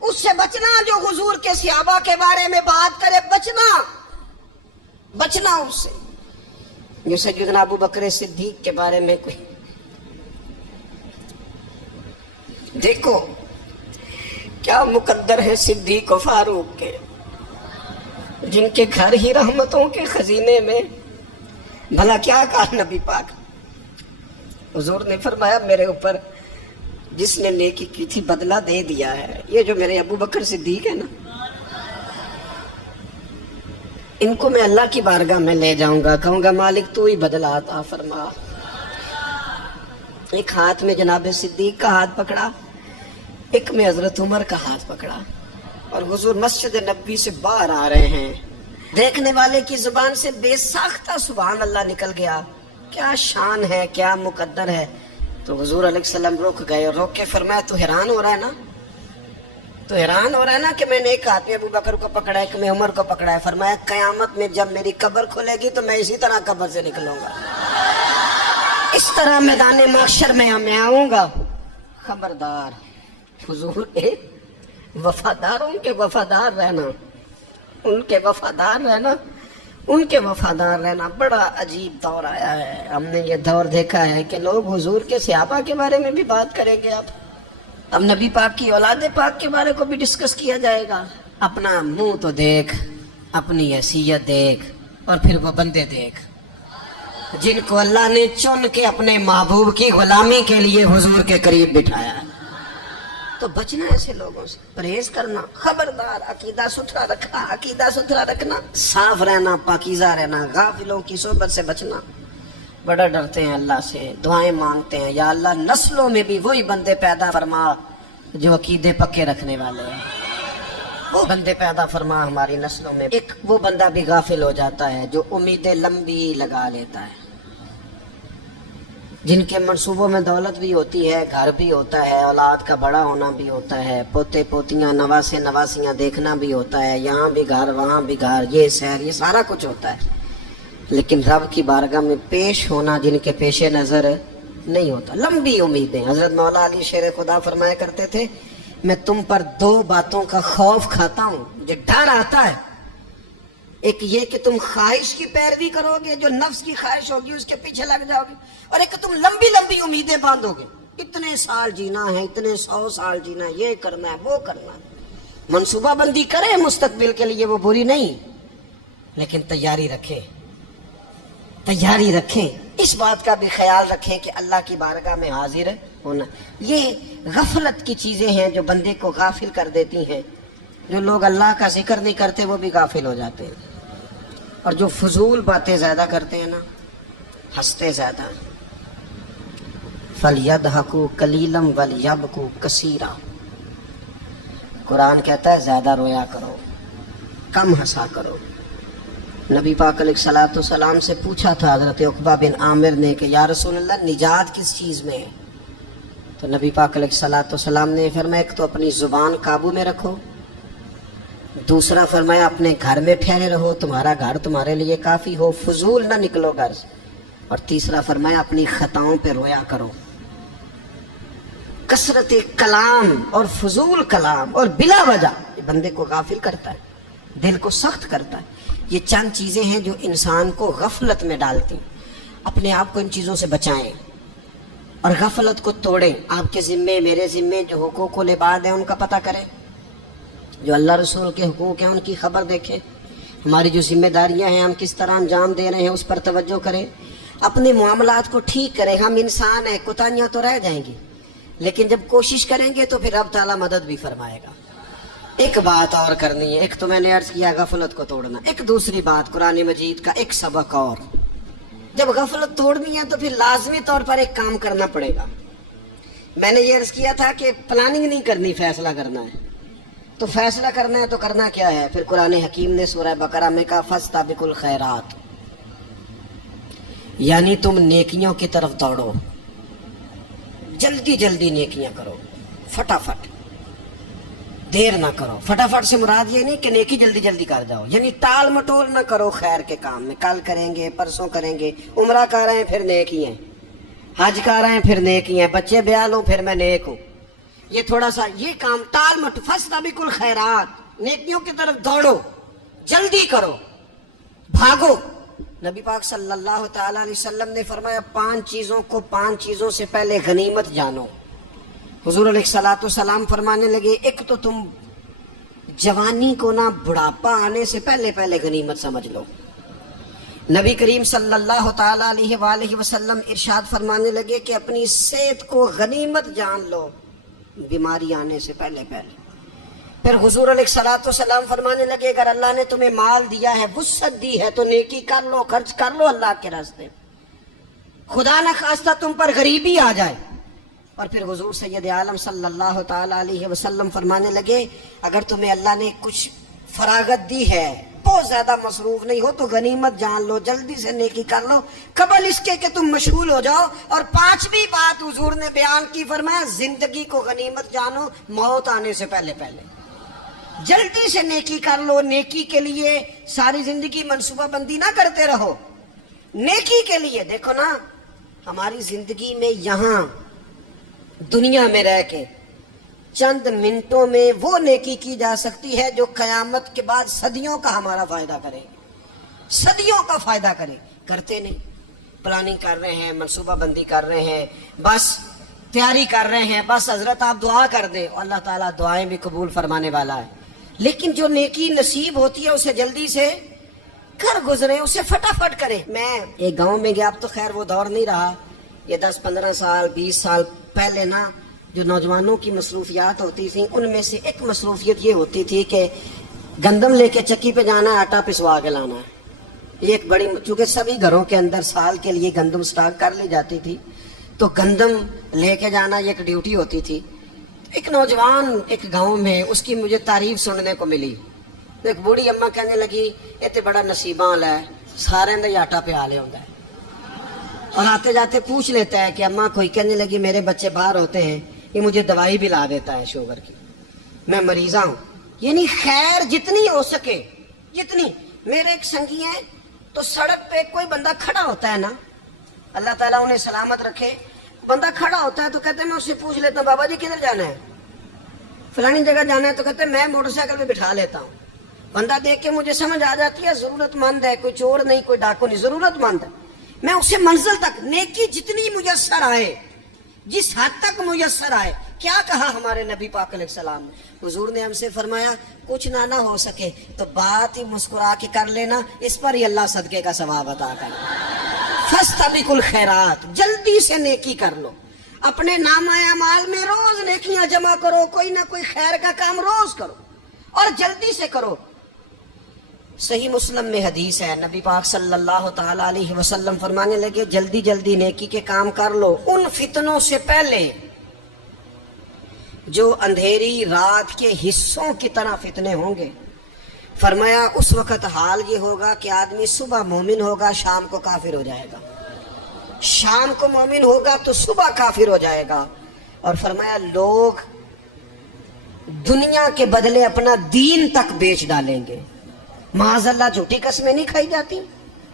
اس سے بچنا جو حضور کے صحابہ کے بارے میں بات کرے، بچنا بچنا اس سے، جو سیدنا ابو بکر صدیق کے بارے میں کوئی، دیکھو کیا مقدر ہے صدیق و فاروق کے، جن کے گھر ہی رحمتوں کے خزینے میں، بھلا کیا کہا نبی پاک، حضور نے فرمایا میرے اوپر جس نے نیکی کی تھی بدلہ دے دیا ہے، یہ جو میرے ابو بکر صدیق ہے نا، ان کو میں اللہ کی بارگاہ میں لے جاؤں گا، کہوں گا مالک تو ہی بدلہ عطا فرما۔ ایک ہاتھ میں جناب صدیق کا ہاتھ پکڑا، ایک میں حضرت عمر کا ہاتھ پکڑا، اور حضور مسجد نبوی سے باہر آ رہے ہیں، دیکھنے والے کی زبان سے بے ساختہ سبحان اللہ نکل گیا، کیا شان ہے کیا مقدر ہے۔ تو حضور علیہ السلام رک گئے اور روک کے فرمایا تو حیران ہو رہا ہے نا، تو حیران ہو رہا ہے نا کہ میں نے ایک ہاتھ میں ابو بکر کو پکڑا ہے، ایک میں عمر کو پکڑا ہے، فرمایا قیامت میں جب میری قبر کھلے گی تو میں اسی طرح قبر سے نکلوں گا، اس طرح میدان محشر میں آؤں گا، خبردار حضور کے وفاداروں کے وفادار رہنا، ان کے وفادار رہنا، ان کے وفادار رہنا۔ بڑا عجیب دور آیا ہے، ہم نے یہ دور دیکھا ہے کہ لوگ حضور کے صحابہ کے بارے میں بھی بات کریں گے، اب نبی پاک کی اولاد پاک کے بارے کو بھی ڈسکس کیا جائے گا۔ اپنا منہ تو دیکھ، اپنی حیثیت دیکھ، اور پھر وہ بندے دیکھ جن کو اللہ نے چن کے اپنے محبوب کی غلامی کے لیے حضور کے قریب بٹھایا ہے۔ تو بچنا ایسے لوگوں سے، پرہیز کرنا، خبردار عقیدہ ستھرا رکھنا، عقیدہ ستھرا رکھنا، صاف رہنا، پاکیزہ رہنا، غافلوں کی صحبت سے بچنا۔ بڑا ڈرتے ہیں اللہ سے، دعائیں مانگتے ہیں یا اللہ نسلوں میں بھی وہی بندے پیدا فرما جو عقیدے پکے رکھنے والے ہیں، وہ بندے پیدا فرما ہماری نسلوں میں۔ ایک وہ بندہ بھی غافل ہو جاتا ہے جو امیدیں لمبی لگا لیتا ہے، جن کے منصوبوں میں دولت بھی ہوتی ہے، گھر بھی ہوتا ہے، اولاد کا بڑا ہونا بھی ہوتا ہے، پوتے پوتیاں نواسے نواسیاں دیکھنا بھی ہوتا ہے، یہاں بھی گھر وہاں بھی گھر، یہ شہر، یہ سارا کچھ ہوتا ہے، لیکن رب کی بارگاہ میں پیش ہونا جن کے پیش نظر نہیں ہوتا۔ لمبی امیدیں۔ حضرت مولا علی شیر خدا فرمایا کرتے تھے، میں تم پر دو باتوں کا خوف کھاتا ہوں، مجھے ڈر آتا ہے، ایک یہ کہ تم خواہش کی پیروی کرو گے، جو نفس کی خواہش ہوگی اس کے پیچھے لگ جاؤ گے، اور ایک کہ تم لمبی لمبی امیدیں باندھو گے، اتنے سال جینا ہے، اتنے 100 سال جینا ہے، یہ کرنا ہے وہ کرنا ہے۔ منصوبہ بندی کریں مستقبل کے لیے، وہ بری نہیں، لیکن تیاری رکھیں، تیاری رکھیں، اس بات کا بھی خیال رکھیں کہ اللہ کی بارگاہ میں حاضر ہونا۔ یہ غفلت کی چیزیں ہیں جو بندے کو غافل کر دیتی ہیں۔ جو لوگ اللہ کا ذکر نہیں کرتے وہ بھی غافل ہو جاتے ہیں، اور جو فضول باتیں زیادہ کرتے ہیں نا، ہنستے زیادہ۔ فَلْيَضْحَكُوا قَلِيلًا وَلْيَبْكُوا كَثِيرًا، قرآن کہتا ہے زیادہ رویا کرو، کم ہنسا کرو۔ نبی پاک علیہ الصلوۃ والسلام سے پوچھا تھا حضرت عقبہ بن عامر نے کہ یا رسول اللہ نجات کس چیز میں ہے؟ تو نبی پاک علیہ الصلوۃ والسلام نے فرمایا ایک تو اپنی زبان قابو میں رکھو، دوسرا فرمایا اپنے گھر میں ٹھہرے رہو، تمہارا گھر تمہارے لیے کافی ہو، فضول نہ نکلو گھر سے، اور تیسرا فرمایا اپنی خطاؤں پہ رویا کرو۔ کثرت کلام اور فضول کلام اور بلا وجہ یہ بندے کو غافل کرتا ہے، دل کو سخت کرتا ہے۔ یہ چند چیزیں ہیں جو انسان کو غفلت میں ڈالتی ہیں۔ اپنے آپ کو ان چیزوں سے بچائیں اور غفلت کو توڑیں۔ آپ کے ذمے، میرے ذمے جو حقوق العباد ہیں ان کا پتہ کریں، جو اللہ رسول کے حقوق ہیں ان کی خبر دیکھیں، ہماری جو ذمہ داریاں ہیں ہم کس طرح انجام دے رہے ہیں اس پر توجہ کریں، اپنے معاملات کو ٹھیک کریں۔ ہم انسان ہیں، کوتاہیاں تو رہ جائیں گی، لیکن جب کوشش کریں گے تو پھر رب تعالیٰ مدد بھی فرمائے گا۔ ایک بات اور کرنی ہے، ایک تو میں نے عرض کیا غفلت کو توڑنا، ایک دوسری بات قرآن مجید کا ایک سبق اور، جب غفلت توڑنی ہے تو پھر لازمی طور پر ایک کام کرنا پڑے گا۔ میں نے یہ عرض کیا تھا کہ پلاننگ نہیں کرنی، فیصلہ کرنا ہے، تو فیصلہ کرنا ہے تو کرنا کیا ہے؟ پھر قرآن حکیم نے سورہ بقرہ میں کہا فاستبقوا الخیرات، یعنی تم نیکیوں کی طرف دوڑو، جلدی جلدی نیکیاں کرو، فٹافٹ، دیر نہ کرو۔ فٹافٹ سے مراد یہ نہیں کہ نیکی جلدی جلدی کر جاؤ، یعنی ٹال مٹول نہ کرو خیر کے کام میں، کل کریں گے، پرسوں کریں گے، عمرہ کر رہے ہیں پھر نیکی ہیں، حج کر رہے ہیں پھر نیکی ہیں، بچے بیاہ لوں پھر میں نیک ہوں، یہ تھوڑا سا یہ کام ٹال مٹ۔ فاستبقوا الخیرات، نیکیوں کی طرف دوڑو، جلدی کرو، بھاگو۔ نبی پاک صلی اللہ تعالی علیہ وسلم نے فرمایا 5 چیزوں کو 5 چیزوں سے پہلے غنیمت جانو۔ حضور علیہ الصلوۃ والسلام فرمانے لگے ایک تو تم جوانی کو نہ بڑھاپا آنے سے پہلے پہلے غنیمت سمجھ لو۔ نبی کریم صلی اللہ تعالی علیہ وآلہ وسلم ارشاد فرمانے لگے کہ اپنی صحت کو غنیمت جان لو، بیماری آنے سے پہلے پہلے۔ پھر حضور علیہ الصلوۃ والسلام فرمانے لگے اگر اللہ نے تمہیں مال دیا ہے، وسعت دی ہے، تو نیکی کر لو، خرچ کر لو اللہ کے راستے، خدا نہ خواستہ تم پر غریبی آ جائے۔ اور پھر حضور سید عالم صلی اللہ تعالی علیہ وسلم فرمانے لگے اگر تمہیں اللہ نے کچھ فراغت دی ہے، بہت زیادہ مصروف نہیں ہو، تو غنیمت جان لو، جلدی سے نیکی کر لو قبل اس کے کہ تم مشغول ہو جاؤ۔ اور 5ویں بات حضور نے بیان کی، فرمایا زندگی کو غنیمت جانو، موت آنے سے پہلے پہلے جلدی سے نیکی کر لو۔ نیکی کے لیے ساری زندگی منصوبہ بندی نہ کرتے رہو، نیکی کے لیے دیکھو نا، ہماری زندگی میں یہاں دنیا میں رہ کے چند منٹوں میں وہ نیکی کی جا سکتی ہے جو قیامت کے بعد صدیوں کا ہمارا فائدہ کرے، صدیوں کا فائدہ کرے۔ کرتے نہیں، پلاننگ کر رہے ہیں، منصوبہ بندی کر رہے ہیں، بس تیاری کر رہے ہیں، بس حضرت آپ دعا کر دیں، اللہ تعالیٰ دعائیں بھی قبول فرمانے والا ہے، لیکن جو نیکی نصیب ہوتی ہے اسے جلدی سے کر گزرے، اسے فٹافٹ کریں۔ میں ایک گاؤں میں گیا، اب تو خیر وہ دور نہیں رہا، یہ 10-15 سال 20 سال پہلے نا جو نوجوانوں کی مصروفیات ہوتی تھیں ان میں سے ایک مصروفیت یہ ہوتی تھی کہ گندم لے کے چکی پہ جانا ہے، آٹا پسوا کے لانا ہے۔ یہ ایک بڑی، چونکہ سبھی گھروں کے اندر سال کے لیے گندم سٹاک کر لی جاتی تھی، تو گندم لے کے جانا یہ ایک ڈیوٹی ہوتی تھی۔ ایک نوجوان ایک گاؤں میں، اس کی مجھے تعریف سننے کو ملی، ایک بوڑھی اماں کہنے لگی یہ تے بڑا نصیباں والا ہے، سارے دا آٹا پیا لیا ہوندا ہے، اور آتے جاتے پوچھ لیتا ہے کہ اماں کوئی کہنے لگی میرے بچے باہر ہوتے ہیں، یہ مجھے دوائی بھی لا دیتا ہے شوگر کی، میں مریضہ ہوں. یعنی خیر جتنی ہو سکے جتنی. میرے ایک سنگی ہیں تو سڑک پہ کوئی بندہ کھڑا ہوتا ہے نا، اللہ تعالیٰ انہیں سلامت رکھے، بندہ کھڑا ہوتا ہے تو کہتے ہیں میں اس سے پوچھ لیتا ہوں بابا جی کدھر جانا ہے، فلانی جگہ جانا ہے، تو کہتے ہیں میں موٹر سائیکل پہ بٹھا لیتا ہوں. بندہ دیکھ کے مجھے سمجھ آ جاتی ہے ضرورت مند ہے، کوئی چور نہیں کوئی ڈاکو نہیں، ضرورت مند ہے. میں اسے منزل تک نیکی جتنی میسر آئے، جس حد تک میسر آئے. کیا کہا ہمارے نبی پاک علیہ السلام نے؟ حضور نے ہم سے فرمایا کچھ نہ ہو سکے تو بات ہی مسکرا کے کر لینا، اس پر ہی اللہ صدقے کا ثواب عطا کرے. فاستبقوا الخیرات، جلدی سے نیکی کر لو. اپنے نامہ اعمال میں روز نیکیاں جمع کرو، کوئی نہ کوئی خیر کا کام روز کرو اور جلدی سے کرو. صحیح مسلم میں حدیث ہے، نبی پاک صلی اللہ تعالی علیہ وسلم فرمانے لگے جلدی جلدی نیکی کے کام کر لو ان فتنوں سے پہلے جو اندھیری رات کے حصوں کی طرح فتنے ہوں گے. فرمایا اس وقت حال یہ ہوگا کہ آدمی صبح مومن ہوگا شام کو کافر ہو جائے گا، شام کو مومن ہوگا تو صبح کافر ہو جائے گا. اور فرمایا لوگ دنیا کے بدلے اپنا دین تک بیچ ڈالیں گے. معاذ اللہ جھوٹی قسمیں نہیں کھائی جاتی،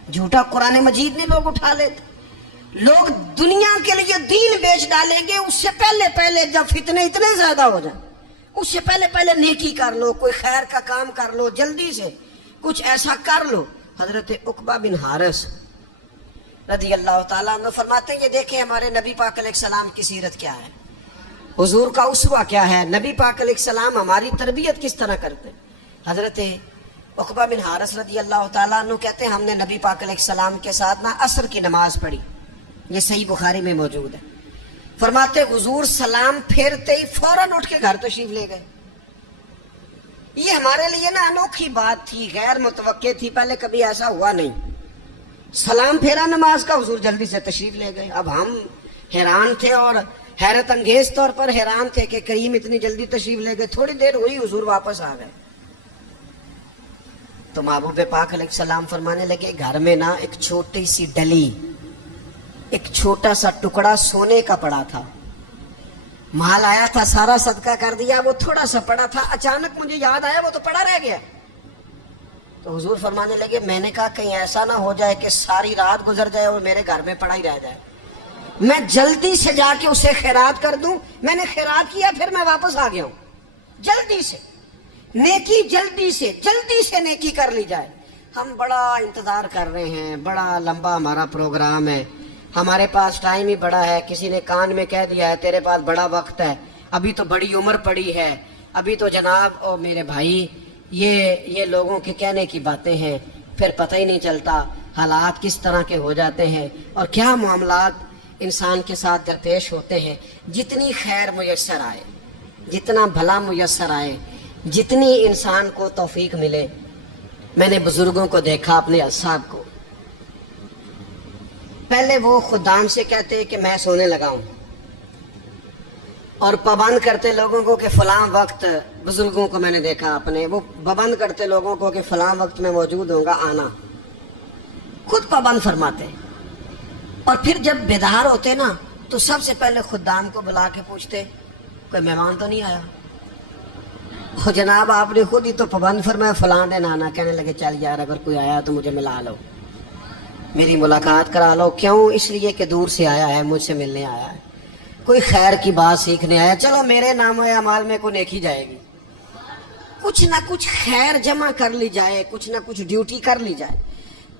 جھوٹا قرآن مجید نے لوگ اٹھا لیتے. لوگ دنیا کے لیے دین بیچ ڈالیں گے. اس سے پہلے جب فتنے اتنے زیادہ ہو جائیں اس سے پہلے نیکی کر لو، کوئی خیر کا کام کر لو، جلدی سے کچھ ایسا کر لو. حضرت عقبہ بن حارث رضی اللہ تعالیٰ عنہ فرماتے ہیں یہ دیکھیں ہمارے نبی پاک علیہ السلام کی سیرت کیا ہے، حضور کا اسوہ کیا ہے، نبی پاک علیہ السلام ہماری تربیت کس طرح کرتے ہیں. حضرت عقبہ بن حارث رضی اللہ تعالیٰ عنہ کہتے ہیں ہم نے نبی پاک علیہ السلام کے ساتھ عصر کی نماز پڑھی، یہ صحیح بخاری میں موجود ہے. فرماتے حضور سلام پھیرتے ہی فوراً اٹھ کے گھر تشریف لے گئے. یہ ہمارے لیے انوکھی بات تھی، غیر متوقع تھی، پہلے کبھی ایسا ہوا نہیں. سلام پھیرا نماز کا، حضور جلدی سے تشریف لے گئے. اب ہم حیران تھے اور حیرت انگیز طور پر حیران تھے کہ کریم اتنی جلدی تشریف لے گئے. تھوڑی دیر ہوئی حضور واپس آ گئے تو محبوب پاک علیہ السلام فرمانے لگے گھر میں ایک چھوٹی سی ڈلی، ایک چھوٹا سا ٹکڑا سونے کا پڑا تھا، مال آیا تھا سارا صدقہ کر دیا، وہ تھوڑا سا پڑا تھا، اچانک مجھے یاد آیا وہ تو پڑا رہ گیا. تو حضور فرمانے لگے میں نے کہا کہیں ایسا نہ ہو جائے کہ ساری رات گزر جائے اور میرے گھر میں پڑا ہی رہ جائے، میں جلدی سے جا کے اسے خیرات کر دوں. میں نے خیرات کیا پھر میں واپس آ گیا ہوں. جلدی سے نیکی، جلدی سے نیکی کر لی جائے. ہم بڑا انتظار کر رہے ہیں، بڑا لمبا ہمارا پروگرام ہے، ہمارے پاس ٹائم ہی بڑا ہے. کسی نے کان میں کہہ دیا ہے تیرے پاس بڑا وقت ہے، ابھی تو بڑی عمر پڑی ہے، ابھی تو جناب او میرے بھائی یہ لوگوں کے کہنے کی باتیں ہیں. پھر پتہ ہی نہیں چلتا حالات کس طرح کے ہو جاتے ہیں اور کیا معاملات انسان کے ساتھ درپیش ہوتے ہیں. جتنی خیر میسر آئے، جتنا بھلا میسر آئے، جتنی انسان کو توفیق ملے. میں نے بزرگوں کو دیکھا، اپنے اصحاب کو، پہلے وہ خدام سے کہتے کہ میں سونے لگا ہوں اور پابند کرتے لوگوں کو کہ فلاں وقت، بزرگوں کو میں نے دیکھا اپنے، وہ پابند کرتے لوگوں کو کہ فلاں وقت میں موجود ہوں گا آنا، خود پابند فرماتے. اور پھر جب بیدار ہوتے تو سب سے پہلے خدام کو بلا کے پوچھتے کوئی مہمان تو نہیں آیا. جناب آپ نے خود ہی تو پابند فرمایا فلاں دن آنا. کہنے لگے چل یار اگر کوئی آیا تو مجھے ملا لو، میری ملاقات کرا لو. کیوں؟ اس لیے کہ دور سے آیا ہے، مجھ سے ملنے آیا ہے، کوئی خیر کی بات سیکھنے آیا. چلو میرے نام اعمال میں کوئی نیکی جائے گی، کچھ نہ کچھ خیر جمع کر لی جائے، کچھ نہ کچھ ڈیوٹی کر لی جائے،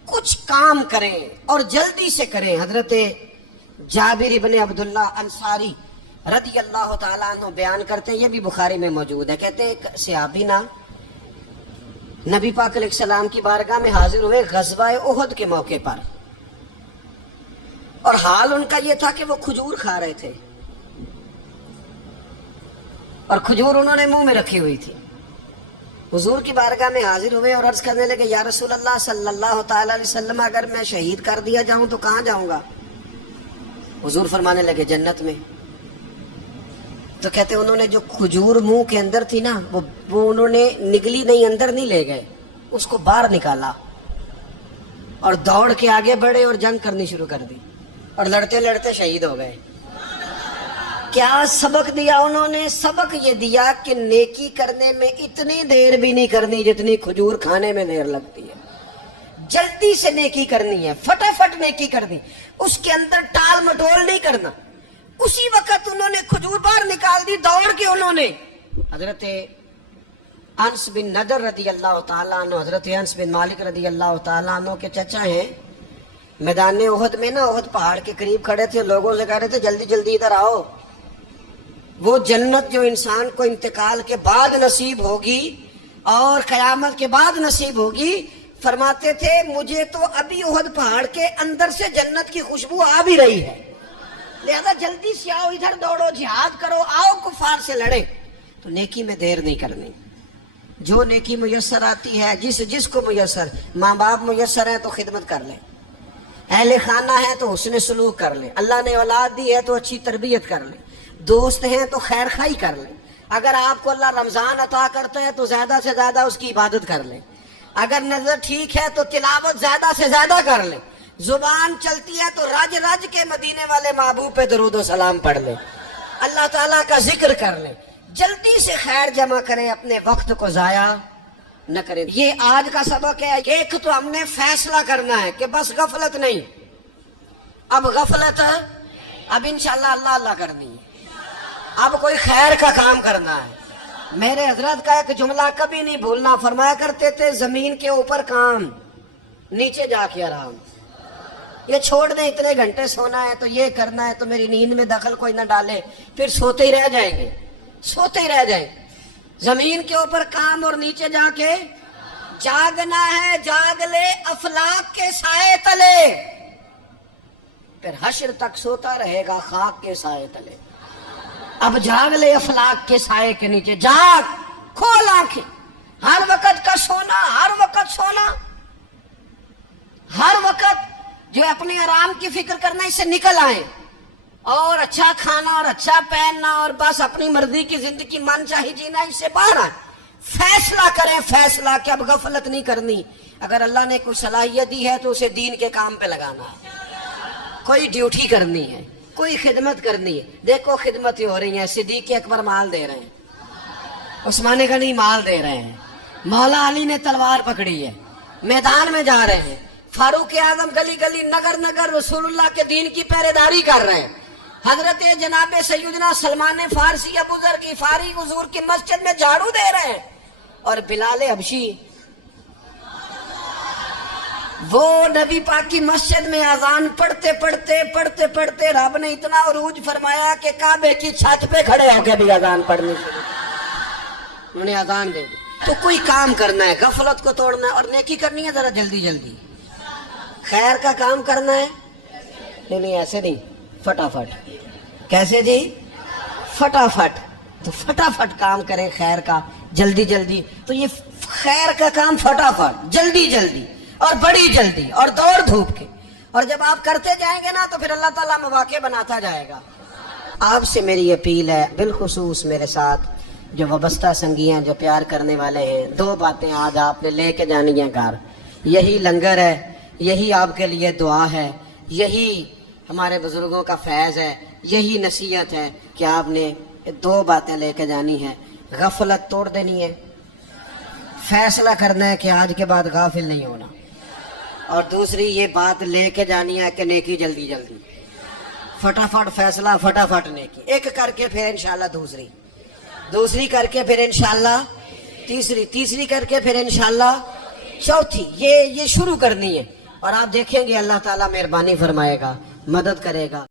کچھ کام کریں اور جلدی سے کریں. حضرت جابر ابن عبداللہ انصاری رضی اللہ تعالیٰ عنہ بیان کرتے ہیں، یہ بھی بخاری میں موجود ہے. کہتے ہیں ایک صحابی نبی پاک علیہ السلام کی بارگاہ میں حاضر ہوئے غزوہ احد کے موقع پر، اور حال ان کا یہ تھا کہ وہ کھجور کھا رہے تھے اور کھجور انہوں نے منہ میں رکھی ہوئی تھی. حضور کی بارگاہ میں حاضر ہوئے اور عرض کرنے لگے یا رسول اللہ صلی اللہ تعالی علیہ وسلم اگر میں شہید کر دیا جاؤں تو کہاں جاؤں گا؟ حضور فرمانے لگے جنت میں. تو کہتے انہوں نے جو کھجور منہ کے اندر تھی وہ انہوں نے نگلی نہیں، اندر نہیں لے گئے، اس کو باہر نکالا اور دوڑ کے آگے بڑھے اور جنگ کرنی شروع کر دی. اور لڑتے لڑتے شہید ہو گئے. کیا سبق دیا انہوں نے؟ سبق یہ دیا کہ نیکی کرنے میں اتنی دیر بھی نہیں کرنی جتنی کھجور کھانے میں دیر لگتی ہے. جلدی سے نیکی کرنی ہے، فٹافٹ نیکی کرنی، اس کے اندر ٹال مٹول نہیں کرنا. اسی وقت انہوں نے کھجور باہر نکال دی دوڑ کے. انہوں نے حضرت انس بن نضر رضی اللہ تعالیٰ عنہ، حضرت انس بن مالک رضی اللہ تعالیٰ عنہ کے چچا ہیں، میدان احد میں نا، احد پہاڑ کے قریب کھڑے تھے، لوگوں سے کہہ رہے تھے جلدی جلدی ادھر آؤ. وہ جنت جو انسان کو انتقال کے بعد نصیب ہوگی اور قیامت کے بعد نصیب ہوگی، فرماتے تھے مجھے تو ابھی احد پہاڑ کے اندر سے جنت کی خوشبو آ بھی رہی ہے، لہذا جلدی سے آؤ، ادھر دوڑو، جہاد کرو، آؤ کفار سے لڑے. تو نیکی میں دیر نہیں کرنی. جو نیکی میسر آتی ہے، جس کو میسر، ماں باپ میسر ہے تو خدمت کر لیں، اہل خانہ ہے تو حسن سلوک کر لیں، اللہ نے اولاد دی ہے تو اچھی تربیت کر لیں، دوست ہیں تو خیر خائی کر لیں. اگر آپ کو اللہ رمضان عطا کرتا ہے تو زیادہ سے زیادہ اس کی عبادت کر لیں. اگر نظر ٹھیک ہے تو تلاوت زیادہ سے زیادہ کر لیں. زبان چلتی ہے تو رج رج کے مدینے والے محبوب پہ درود و سلام پڑھ لیں، اللہ تعالیٰ کا ذکر کر لیں. جلدی سے خیر جمع کریں، اپنے وقت کو ضائع نہ کریں. یہ آج کا سبق ہے. ایک تو ہم نے فیصلہ کرنا ہے کہ بس غفلت نہیں، اب غفلت اب انشاءاللہ اللہ اللہ کرنی ہے، اب کوئی خیر کا کام کرنا ہے. میرے حضرت کا ایک جملہ کبھی نہیں بھولنا، فرمایا کرتے تھے زمین کے اوپر کام، نیچے جا کے آرام. یہ چھوڑ دیں اتنے گھنٹے سونا ہے تو یہ کرنا ہے تو میری نیند میں دخل کوئی نہ ڈالے، پھر سوتے ہی رہ جائیں گے، سوتے ہی رہ جائیں. زمین کے اوپر کام اور نیچے جا کے جاگنا ہے. جاگ لے افلاک کے سائے تلے، پھر حشر تک سوتا رہے گا خاک کے سائے تلے. اب جاگ لے افلاک کے سائے کے نیچے، جاگ، کھول آنکھیں. ہر وقت کا سونا، ہر وقت سونا، ہر وقت جو اپنے آرام کی فکر کرنا، اس سے نکل آئیں اور اچھا کھانا اور اچھا پہننا اور بس اپنی مرضی کی زندگی من چاہی جینا، اس سے باہر آئیں. فیصلہ کریں، فیصلہ کہ اب غفلت نہیں کرنی. اگر اللہ نے کوئی صلاحیت دی ہے تو اسے دین کے کام پہ لگانا ہے، کوئی ڈیوٹی کرنی ہے، کوئی خدمت کرنی ہے. دیکھو خدمت ہی ہو رہی ہے. صدیق اکبر مال دے رہے ہیں، عثمان غنی مال دے رہے ہیں، مولا علی نے تلوار پکڑی ہے، میدان میں جا رہے ہیں، فاروق اعظم گلی گلی نگر نگر رسول اللہ کے دین کی پہرے داری کر رہے ہیں. حضرت جناب سیدنا سلمان فارسی ابو ذر غفاری حضور کی مسجد میں جھاڑو دے رہے ہیں، اور بلال حبشی وہ نبی پاک کی مسجد میں اذان پڑھتے پڑھتے پڑھتے پڑھتے رب نے اتنا عروج فرمایا کہ کعبے کی چھت پہ کھڑے ہو کے بھی اذان پڑھنی شروع، انہوں نے اذان دے دی. تو کوئی کام کرنا ہے، غفلت کو توڑنا ہے اور نیکی کرنی ہے ذرا جلدی جلدی. خیر کا کام کرنا ہے، نہیں ایسے نہیں، فٹافٹ. کیسے جی؟ فٹافٹ. تو فٹافٹ کام کریں خیر کا، جلدی جلدی. تو یہ خیر کا کام فٹافٹ، جلدی جلدی اور بڑی جلدی اور دوڑ دھوپ کے. اور جب آپ کرتے جائیں گے نا تو پھر اللہ تعالیٰ مواقع بناتا جائے گا. آپ سے میری اپیل ہے، بالخصوص میرے ساتھ جو وابستہ سنگی ہیں، جو پیار کرنے والے ہیں، 2 باتیں آج آپ نے لے کے جانی ہیں گھر. یہی لنگر ہے، یہی آپ کے لیے دعا ہے، یہی ہمارے بزرگوں کا فیض ہے، یہی نصیحت ہے کہ آپ نے 2 باتیں لے کے جانی ہے. غفلت توڑ دینی ہے، فیصلہ کرنا ہے کہ آج کے بعد غافل نہیں ہونا، اور دوسری یہ بات لے کے جانی ہے کہ نیکی جلدی جلدی، فٹافٹ فیصلہ، فٹافٹ نیکی. ایک کر کے پھر انشاءاللہ دوسری کر کے پھر انشاءاللہ تیسری کر کے پھر انشاءاللہ چوتھی. یہ شروع کرنی ہے، اور آپ دیکھیں گے اللہ تعالیٰ مہربانی فرمائے گا، مدد کرے گا.